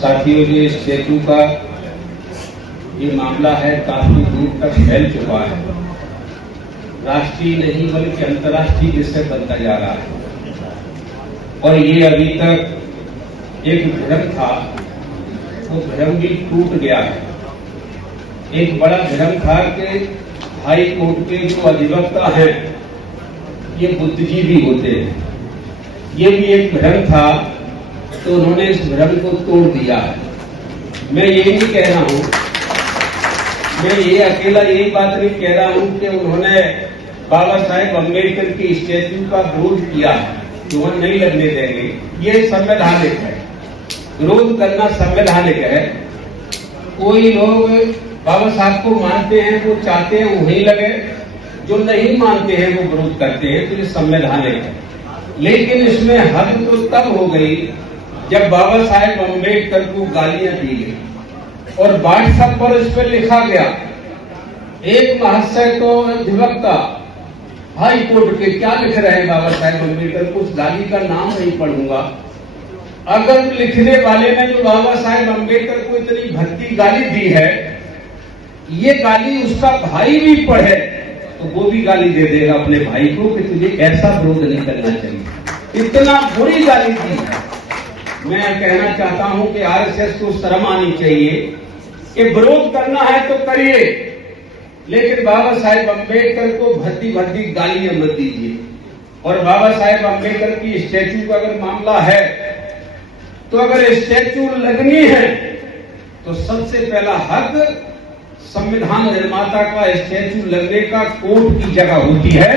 साथियों, ये स्टैचू का ये मामला है काफी दूर तक फैल चुका है। राष्ट्रीय नहीं बल्कि अंतर्राष्ट्रीय विषय बनता जा रहा है और ये अभी तक एक भ्रम था, वो भ्रम भी टूट गया है। एक बड़ा भ्रम था कि हाई कोर्ट के जो अधिवक्ता हैं ये बुद्धिजीवी होते हैं, ये भी एक भ्रम था, तो उन्होंने इस भ्रम को तोड़ दिया है। मैं ये नहीं कह रहा हूं, मैं ये अकेला यही बात नहीं कह रहा हूं कि उन्होंने बाबा साहेब अम्बेडकर की स्टैच्यू का विरोध किया है, जो वहां नहीं लगने देंगे। ये संवैधानिक है, विरोध करना संवैधानिक है। कोई लोग बाबा साहब को मानते हैं, वो चाहते हैं वहीं लगे, जो नहीं मानते हैं वो विरोध करते हैं, तो ये संवैधानिक है। लेकिन इसमें हद तो तब हो गई जब बाबा साहेब अम्बेडकर को गालियां दी गई और व्हाट्सएप पर इस पर लिखा गया। एक महाशय तो अधिवक्ता हाई कोर्ट के क्या लिख रहे हैं बाबा साहेब अम्बेडकर को, उस गाली का नाम नहीं पढ़ूंगा। अगर लिखने वाले ने जो बाबा साहेब अम्बेडकर को इतनी भद्दी गाली दी है, ये गाली उसका भाई भी पढ़े तो वो भी गाली दे देगा अपने भाई को कि तुझे ऐसा विरोध नहीं करना चाहिए। इतना बुरी गाली दी है। मैं कहना चाहता हूं कि आरएसएस को शर्म आनी चाहिए कि विरोध करना है तो करिए, लेकिन बाबा साहेब अम्बेडकर को भद्दी भद्दी गालियां मत दीजिए। और बाबा साहेब अम्बेडकर की स्टैच्यू का अगर मामला है, तो अगर स्टैच्यू लगनी है तो सबसे पहला हक संविधान निर्माता का स्टैच्यू लगने का कोर्ट की जगह होती है,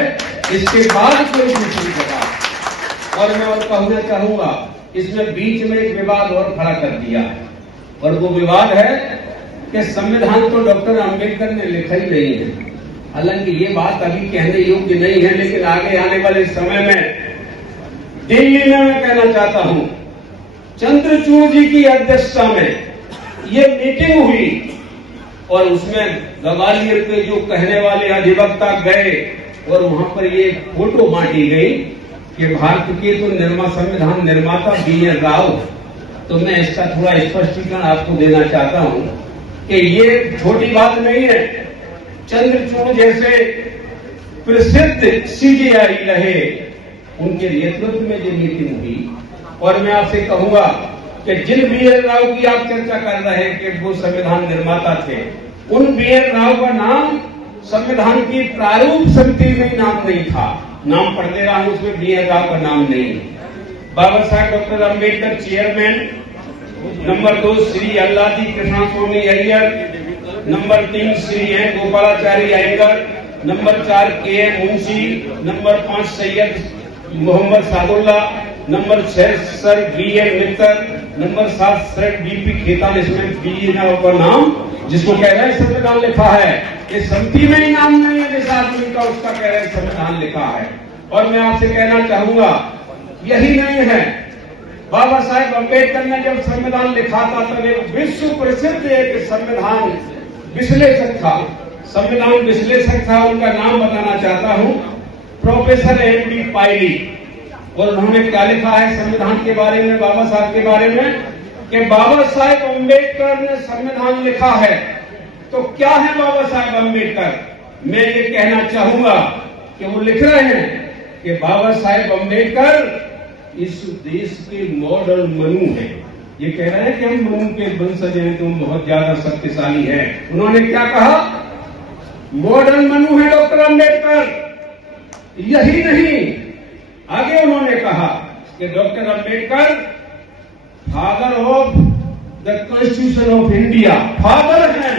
इसके बाद कोई दूसरी जगह। और मैं और कहना चाहूंगा, इसमें बीच में एक विवाद और खड़ा कर दिया है, और वो विवाद है कि संविधान तो डॉक्टर अंबेडकर ने लिखा ही नहीं है। हालांकि ये बात अभी कहने योग्य नहीं है, लेकिन आगे आने वाले समय में दिल्ली में मैं कहना चाहता हूं, चंद्रचूड़ जी की अध्यक्षता में ये मीटिंग हुई और उसमें ग्वालियर के जो कहने वाले अधिवक्ता गए और वहां पर ये फोटो बांटी गई कि भारत के तो संविधान निर्माता BN राव। तो मैं इसका थोड़ा स्पष्टीकरण आपको देना चाहता हूं कि ये छोटी बात नहीं है। चंद्रचूड़ जैसे प्रसिद्ध CJI रहे, उनके नेतृत्व में ये मीटिंग हुई। और मैं आपसे कहूंगा कि जिन BN राव की आप चर्चा कर रहे हैं कि वो संविधान निर्माता थे, उन BN राव का नाम संविधान की प्रारूप समिति में नाम नहीं था। नाम पढ़ते रहा हूं, उसमें BN राव का नाम नहीं। Baba Saheb doctor Ambedkar chairman, number 2 Shri Alladi Krishnaswami Ayyar, number 3 Shri N Gopalachari Ayyangar, number 4 KM Munshi, number 5 Syed Mohammad Saadulla, number 6 sir BN Mitter, number 7 sir DP Khaitan. इसमें BN का नाम जिसको कह रहे हैं संविधान लिखा है, इस समिति में ही नाम नहीं है जिस आदमी का, उसका कह रहे हैं संविधान लिखा है। और मैं आपसे कहना चाहूंगा, यही नहीं है, बाबा साहेब अम्बेडकर ने जब संविधान लिखा था तब एक विश्व प्रसिद्ध एक संविधान विश्लेषक था, संविधान विश्लेषक था, उनका नाम बताना चाहता हूं, प्रोफेसर MD पायली। और उन्होंने क्या लिखा है संविधान के बारे में, बाबा साहब के बारे में, कि बाबा साहेब अम्बेडकर ने संविधान लिखा है। तो क्या है बाबा साहेब अम्बेडकर? मैं ये कहना चाहूंगा कि वो लिख रहे हैं कि बाबा साहेब अम्बेडकर इस देश के मॉडल मनु हैं। ये कह रहे हैं कि हम मनु के वंशज हैं, तो बहुत ज्यादा शक्तिशाली है। उन्होंने क्या कहा? मॉडर्न मनु है डॉक्टर अम्बेडकर। यही नहीं, आगे उन्होंने कहा कि doctor Ambedkar father of the constitution of India, father हैं,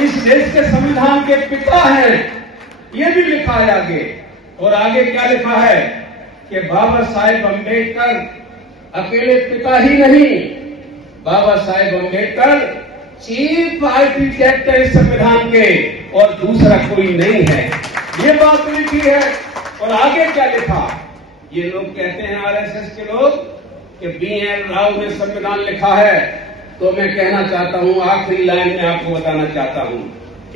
इस देश के संविधान के पिता हैं। ये भी लिखा है आगे। और आगे क्या लिखा है कि बाबा साहेब अम्बेडकर अकेले पिता ही नहीं, बाबा साहेब अम्बेडकर चीफ आर्किटेक्ट है इस संविधान के, और दूसरा कोई नहीं है। ये बात लिखी है। और आगे क्या लिखा? ये लोग कहते हैं आरएसएस के लोग कि BN राव ने संविधान लिखा है। तो मैं कहना चाहता हूं, आखिरी लाइन में आपको बताना चाहता हूं,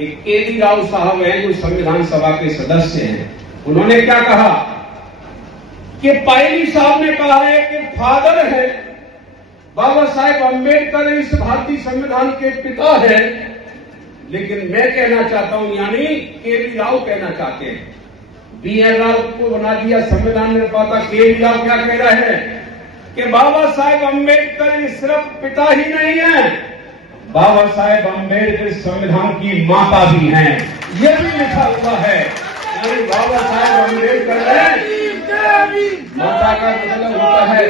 एक KD राव साहब हैं जो संविधान सभा के सदस्य हैं। उन्होंने क्या कहा कि पायली साहब ने कहा है कि फादर है बाबा साहेब अम्बेडकर इस भारतीय संविधान के पिता हैं, लेकिन मैं कहना चाहता हूं, यानी केवी राव कहना चाहते हैं, BN राव को बना दिया संविधान निर्माता। केवी राव क्या कह रहे हैं कि बाबा साहेब अम्बेडकर सिर्फ पिता ही नहीं है, बाबा साहेब अम्बेडकर संविधान की माता भी हैं। ये भी लिखा हुआ है। यानी बाबा साहेब अम्बेडकर माता का मतलब होता है,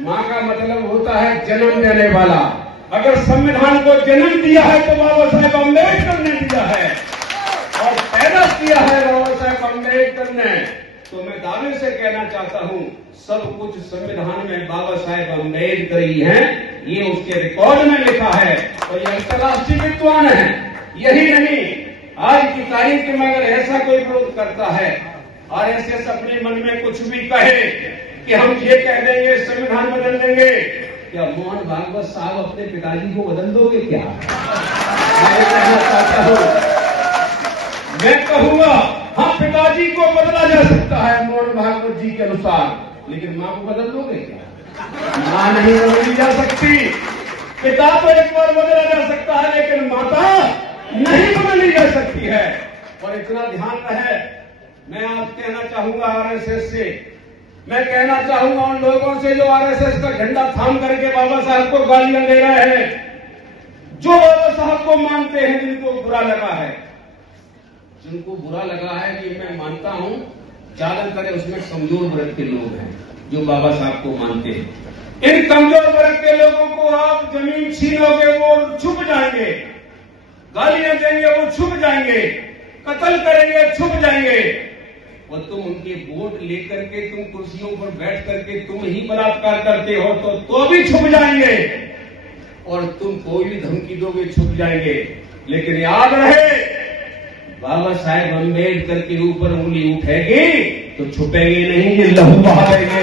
माँ का मतलब होता है जन्म देने वाला। अगर संविधान को जन्म दिया है तो बाबा साहेब अम्बेडकर ने दिया है, और पैदा किया है बाबा साहेब अम्बेडकर ने। तो मैं दावे से कहना चाहता हूं, सब कुछ संविधान में बाबा साहेब अम्बेडकर ही हैं। ये उसके रिकॉर्ड में लिखा है, और ये अंतर्राष्ट्रीय विद्वान है। यही नहीं, आज की तारीख में अगर ऐसा कोई विरोध करता है, RSS अपने मन में कुछ भी कहे कि हम ये कह देंगे संविधान बदल देंगे, क्या मोहन भागवत साहब अपने पिताजी को बदल दोगे क्या? मैं कहना चाहता हूं, मैं कहूंगा हाँ, पिताजी को बदला जा सकता है मोहन भागवत जी के अनुसार, लेकिन मां को बदल दोगे क्या? मां नहीं बदली जा सकती। पिता तो एक बार बदला जा सकता है, लेकिन माता नहीं बदली जा सकती है। और इतना ध्यान रहे, मैं आज कहना चाहूंगा RSS से, मैं कहना चाहूंगा उन लोगों से जो RSS का झंडा थाम करके बाबा साहब को गालियां दे रहे हैं, जो बाबा साहब को मानते हैं, जिनको बुरा लगा है, जिनको बुरा लगा है कि मैं मानता हूं, ज्यादातर उसमें कमजोर वर्ग के लोग हैं जो बाबा साहब को मानते हैं। इन कमजोर वर्ग के लोगों को आप जमीन छीनोगे, वो छुप जाएंगे, गालियां देंगे, वो छुप जाएंगे, कत्ल करेंगे, छुप जाएंगे, और तुम उनके वोट लेकर के तुम कुर्सियों पर बैठ करके तुम ही बलात्कार करते हो तो भी छुप जाएंगे, और तुम कोई भी धमकी दोगे छुप जाएंगे। लेकिन याद रहे, बाबा साहेब अम्बेडकर के ऊपर उंगली उठेगी तो छुपेंगे नहीं, ये लहू बहा देंगे।